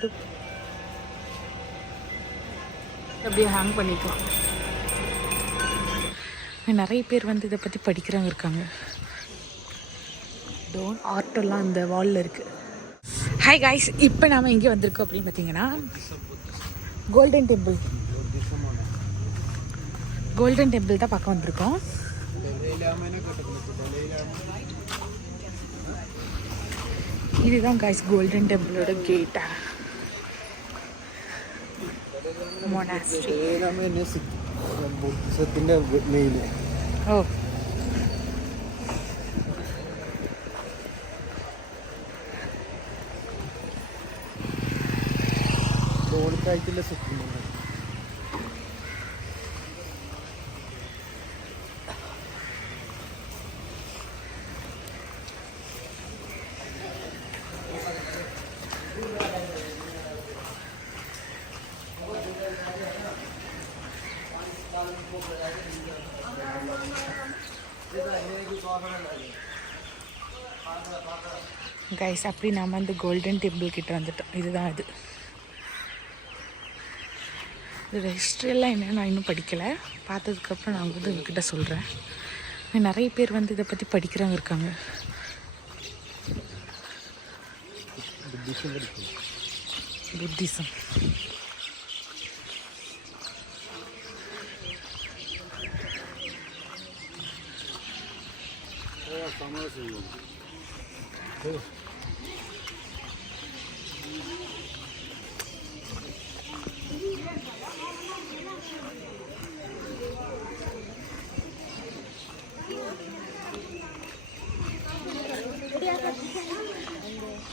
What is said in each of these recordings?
Food அப்படியே hang பண்ணிக்கலாம். நிறைய பேர் வந்து இதை பற்றி படிக்கிறவங்க இருக்காங்க. டோன் ஆர்ட்டெல்லாம் அந்த வாலில் இருக்குது. ஹாய் காய்ஸ், இப்போ நாம் எங்கே வந்திருக்கோம் அப்படின்னு பார்த்தீங்கன்னா கோல்டன் டெம்பிள். கோல்டன் டெம்பிள் தான் பார்க்க வந்திருக்கோம். இதுதான் காய்ஸ் கோல்டன் டெம்பிளோட கேட்டா. மொனாஸ்ட்ரி. ஓ, கைஸ் அப்படி நாம் அந்த கோல்டன் டெம்பிள் கிட்ட வந்துட்டோம். இதுதான் அது. இது ஹிஸ்ட்ரியெல்லாம் என்னென்னு நான் இன்னும் படிக்கலை. பார்த்ததுக்கப்புறம் நான் வந்து உங்ககிட்ட சொல்கிறேன். நிறைய பேர் வந்து இதை பற்றி படிக்கிறவங்க இருக்காங்க. புத்திசம்.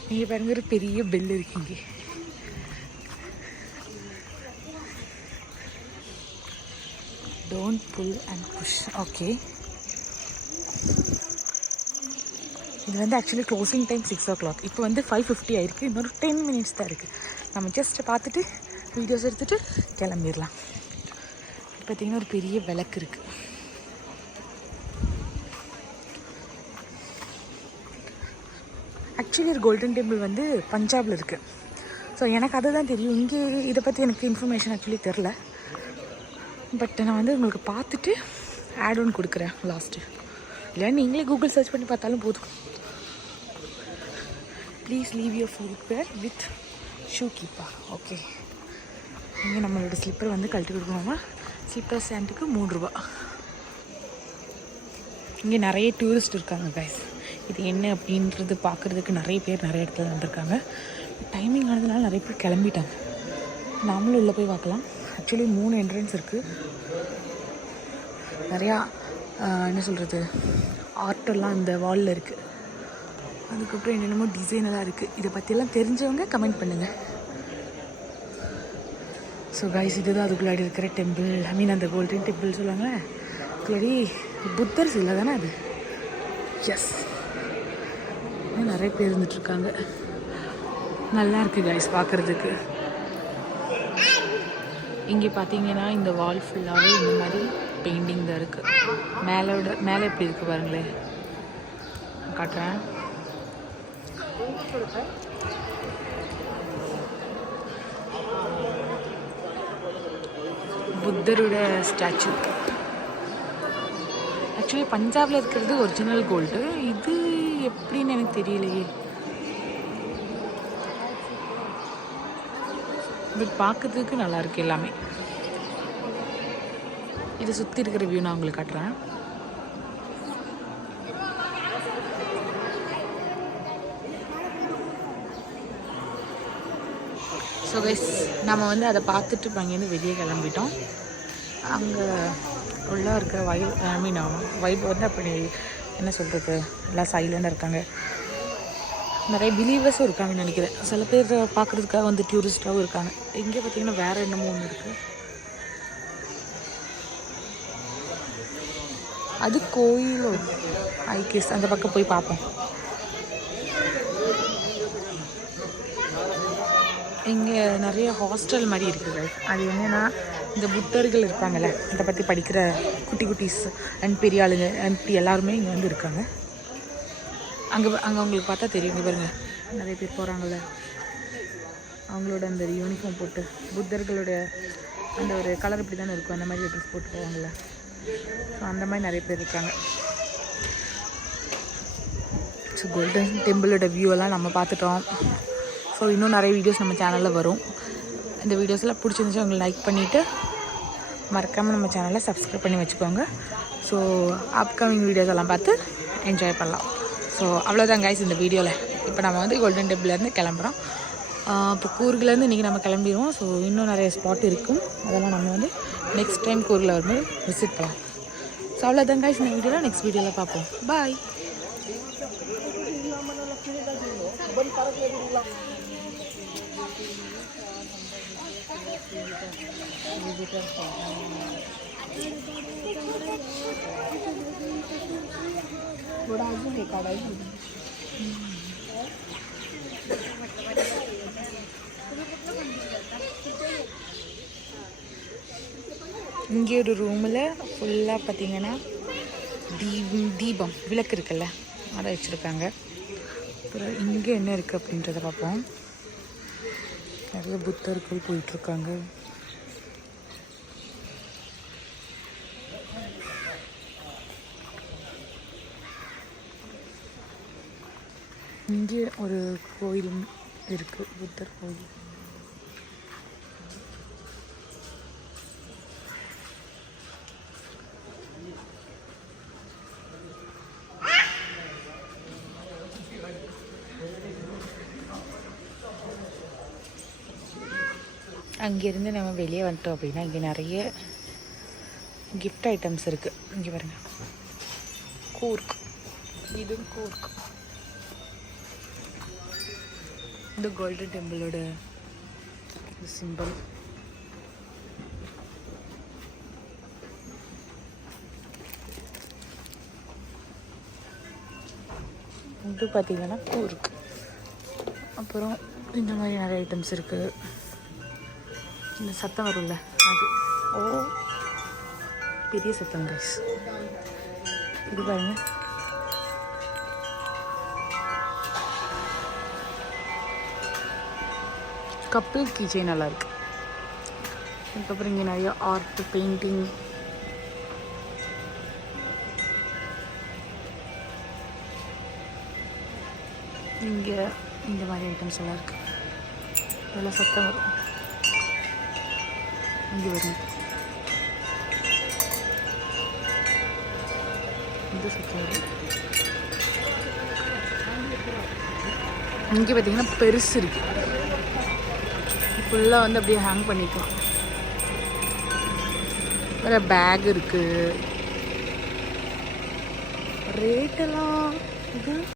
இங்கே பாருங்க, ஒரு பெரிய பெல் இருக்குங்க. Don't pull and push. Okay, இது வந்து ஆக்சுவலி க்ளோசிங் டைம் 6 o'clock. இப்போ வந்து 5:50 ஆயிருக்கு. இன்னொரு 10 minutes தான் இருக்குது. நம்ம ஜஸ்ட் பார்த்துட்டு வீடியோஸ் எடுத்துகிட்டு கிளம்பிடலாம். பார்த்திங்கன்னா ஒரு பெரிய விளக்கு இருக்குது. ஆக்சுவலி ஒரு கோல்டன் டெம்பிள் வந்து பஞ்சாபில் இருக்குது. ஸோ எனக்கு அதை தான் தெரியும். இங்கே இதை பற்றி எனக்கு இன்ஃபர்மேஷன் ஆக்சுவலி தெரில. பட் நான் வந்து உங்களுக்கு பார்த்துட்டு ஆட் ஒன் கொடுக்குறேன் லாஸ்ட்டு. இல்லை நீங்களே கூகுள் சர்ச் பண்ணி பார்த்தாலும் போதும். Please leave your footwear with shoe keeper. Okay, இங்கே நம்மளோட ஸ்லிப்பர் வந்து கழட்டி கொடுக்கணுமா? ஸ்லிப்பர் ஸ்டாண்டுக்கு 3 ரூபா. இங்கே நிறைய டூரிஸ்ட் இருக்காங்க கைஸ். இது என்ன அப்படின்றது பார்க்குறதுக்கு நிறைய பேர் நிறைய இடத்துல வந்திருக்காங்க. டைமிங் ஆனதுனால நிறைய பேர் கிளம்பிட்டாங்க. நாமளும் உள்ளே போய் பார்க்கலாம். ஆக்சுவலி 3 என்ட்ரன்ஸ் இருக்குது. நிறையா என்ன சொல்கிறது, ஆர்ட்டெல்லாம் இந்த வாலில் இருக்குது. அதுக்கப்புறம் என்னென்னமோ டிசைனெல்லாம் இருக்குது. இதை பற்றியெல்லாம் தெரிஞ்சவங்க கமெண்ட் பண்ணுங்கள். ஸோ கைஸ், இதுதான் அதுக்குள்ளாடி இருக்கிற டெம்பிள். ஐ மீன் அந்த கோல்டன் டெம்பிள் சொல்லுவாங்களே, அதுக்குள்ளாடி புத்தர் சிலை தானே அது. எஸ், நிறைய பேர் இருந்துகிட்ருக்காங்க. நல்லா இருக்குது கைஸ் பார்க்குறதுக்கு. இங்கே பார்த்தீங்கன்னா இந்த வால் ஃபுல்லாகவே இந்த மாதிரி பெயிண்டிங் தான் இருக்குது. மேலே எப்படி இருக்குது பாருங்களேன், காட்டுறேன். புத்தரோட ஸ்டாச்சு. ஆக்சுவலி பஞ்சாபில் இருக்கிறது ஒரிஜினல் கோல்டு. இது எப்படின்னு எனக்கு தெரியலையே. பட் பார்க்கறதுக்கு நல்லாயிருக்கு எல்லாமே. இதை சுற்றி இருக்கிற வியூ நான் உங்களுக்கு காட்டுறேன். ஸோ கைஸ், நம்ம வந்து அதை பார்த்துட்டு அங்கேருந்து வெளியே கிளம்பிட்டோம். அங்கே உள்ளே இருக்கிற வைப் வந்து அப்படி என்ன சொல்கிறது, எல்லாம் சைலண்டாக இருக்காங்க. நிறைய பிலீவர்ஸும் இருக்காங்கன்னு நினைக்கிறேன். சில பேர் பார்க்குறதுக்காக வந்து டூரிஸ்டாகவும் இருக்காங்க. இங்கே பார்த்தீங்கன்னா வேறு என்னமோ ஒன்று இருக்குது. அது கோயிலோ ஐகேஸ். அந்த பக்கம் போய் பார்ப்போம். இங்கே நிறைய ஹாஸ்டல் மாதிரி இருக்குது. அது என்னென்னா, இந்த புத்தர்கள் இருப்பாங்கள்ல, அதை பற்றி படிக்கிற குட்டி குட்டீஸ் அண்ட் பெரிய ஆளுங்க எம்பி எல்லாருமே இங்கே வந்து இருக்காங்க. அங்கே உங்களுக்கு பார்த்தா தெரியும். இங்கே பாருங்க, நிறைய பேர் போகிறாங்கள்ல, அவங்களோட அந்த யூனிஃபார்ம் போட்டு புத்தர்களோட அந்த ஒரு கலர் இப்படி தானே இருக்கும், அந்த மாதிரி ட்ரெஸ் போட்டு போவாங்கள்ல. ஸோ அந்த மாதிரி நிறைய பேர் இருக்காங்க. ஸோ கோல்டன் டெம்பிளோட வியூவெல்லாம் நம்ம பார்த்துட்டோம். ஸோ இன்னும் நிறைய வீடியோஸ் நம்ம சேனலில் வரும். இந்த வீடியோஸ்லாம் பிடிச்சிருந்துச்சு உங்களுக்கு லைக் பண்ணிவிட்டு மறக்காமல் நம்ம சேனலை சப்ஸ்கிரைப் பண்ணி வச்சுக்கோங்க. ஸோ அப்கமிங் வீடியோஸ் எல்லாம் பார்த்து என்ஜாய் பண்ணலாம். ஸோ அவ்வளோதான் கைஸ் இந்த வீடியோவில். இப்போ நம்ம வந்து கோல்டன் டெம்பிள்லேருந்து கிளம்புறோம். இப்போ கூர்க்லேருந்து இன்றைக்கி நம்ம கிளம்பிடுவோம். ஸோ இன்னும் நிறைய ஸ்பாட் இருக்கும், அதெல்லாம் நம்ம வந்து நெக்ஸ்ட் டைம் கூர்கில் வரும்போது விசிட் பண்ணலாம். ஸோ அவ்வளோதான் கைஸ் இந்த வீடியோவில். நெக்ஸ்ட் வீடியோவில் பார்ப்போம். பாய். இங்கே ஒரு ரூமில் ஃபுல்லாக பார்த்தீங்கன்னா தீபம் விளக்கு இருக்குல்ல, அதை வச்சுருக்காங்க. அப்புறம் இங்கே என்ன இருக்குது அப்படின்றத பார்ப்போம். நிறைய புத்தர்கள் போயிட்டுருக்காங்க. இங்கே ஒரு கோயில் இருக்குது, புத்தர் கோயில். அங்கேருந்து நம்ம வெளியே வந்துட்டோம் அப்படின்னா இங்கே நிறைய கிஃப்ட் ஐட்டம்ஸ் இருக்குது. இங்கே பாருங்கள், கூர்க், இதுவும் கூர்க். இந்த கோல்டன் டெம்பிளோட சிம்பிள். இது பார்த்தீங்கன்னா கூர்க். அப்புறம் இந்த மாதிரி நிறைய ஐட்டம்ஸ் இருக்குது. இந்த சத்தம் வரும்ல அது, ஓ பெரிய சத்தம் கைஸ். இது பாருங்க, கப்பிள் கீச்சே நல்லா இருக்கு. அதுக்கப்புறம் இங்கே நிறைய ஆர்ட், பெயிண்டிங். இங்கே இந்த மாதிரி ஐட்டம்ஸ் எல்லாம் இருக்கு. இதெல்லாம் சத்தம் வரும். இங்கே வரும், இது சத்தம் வரும். இங்கே பார்த்தீங்கன்னா பெருசு இருக்கு, ஃபுல்லாக வந்து அப்படியே ஹேங் பண்ணிக்கலாம். வேறு பேக் இருக்குது. ரேட்டெல்லாம் இது